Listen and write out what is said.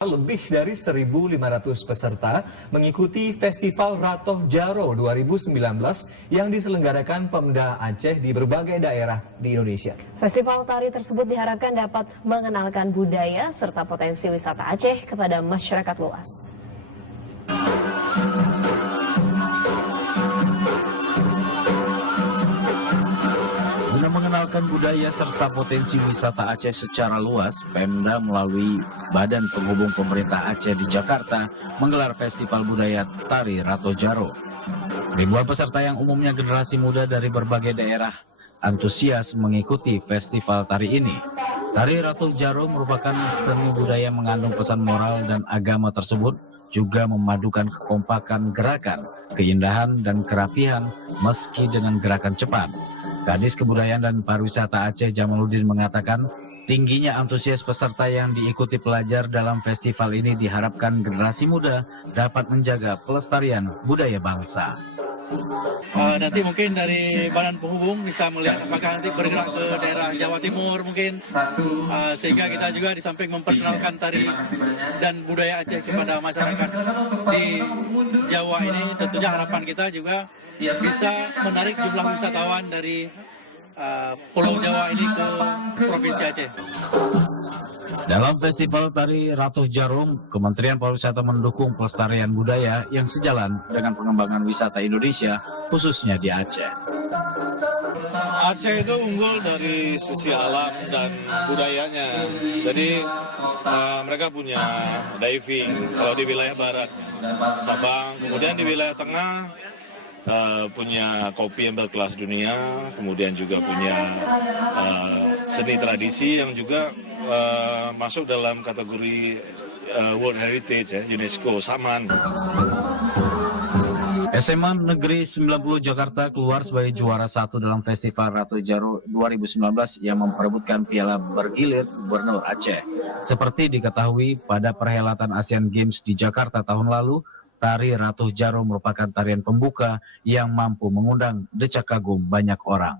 Lebih dari 1.500 peserta mengikuti Festival Ratoh Jaro 2019 yang diselenggarakan Pemda Aceh di berbagai daerah di Indonesia. Festival tari tersebut diharapkan dapat mengenalkan budaya serta potensi wisata Aceh kepada masyarakat luas. Guna mengenalkan budaya serta potensi wisata Aceh secara luas, Pemda melalui Badan Penghubung Pemerintah Aceh di Jakarta menggelar Festival Budaya Tari Ratoh Jaro. Ribuan peserta yang umumnya generasi muda dari berbagai daerah antusias mengikuti festival tari ini. Tari Ratoh Jaro merupakan seni budaya mengandung pesan moral dan agama tersebut, juga memadukan kekompakan gerakan, keindahan dan kerapihan meski dengan gerakan cepat. Kadis Kebudayaan dan Pariwisata Aceh Jamaluddin mengatakan, tingginya antusias peserta yang diikuti pelajar dalam festival ini diharapkan generasi muda dapat menjaga pelestarian budaya bangsa. Nanti mungkin dari Badan Penghubung bisa melihat apakah nanti bergerak ke daerah Jawa Timur mungkin, sehingga kita juga di samping memperkenalkan tari dan budaya Aceh kepada masyarakat di Jawa ini, tentunya harapan kita juga bisa menarik jumlah wisatawan dari Pulau Jawa ini ke Provinsi Aceh. Dalam Festival Tari Ratoh Jaro, Kementerian Pariwisata mendukung pelestarian budaya yang sejalan dengan pengembangan wisata Indonesia, khususnya di Aceh. Aceh itu unggul dari sisi alam dan budayanya. Jadi mereka punya diving kalau di wilayah barat, Sabang, kemudian di wilayah tengah punya kopi yang berkelas dunia, kemudian juga punya seni tradisi yang juga masuk dalam kategori World Heritage ya, UNESCO, Saman. SMA Negeri 90 Jakarta keluar sebagai juara satu dalam Festival Ratoh Jaro 2019 yang memperebutkan piala bergilir Gubernur Aceh. Seperti diketahui pada perhelatan Asian Games di Jakarta tahun lalu, Tari Ratoh Jaro merupakan tarian pembuka yang mampu mengundang decak kagum banyak orang.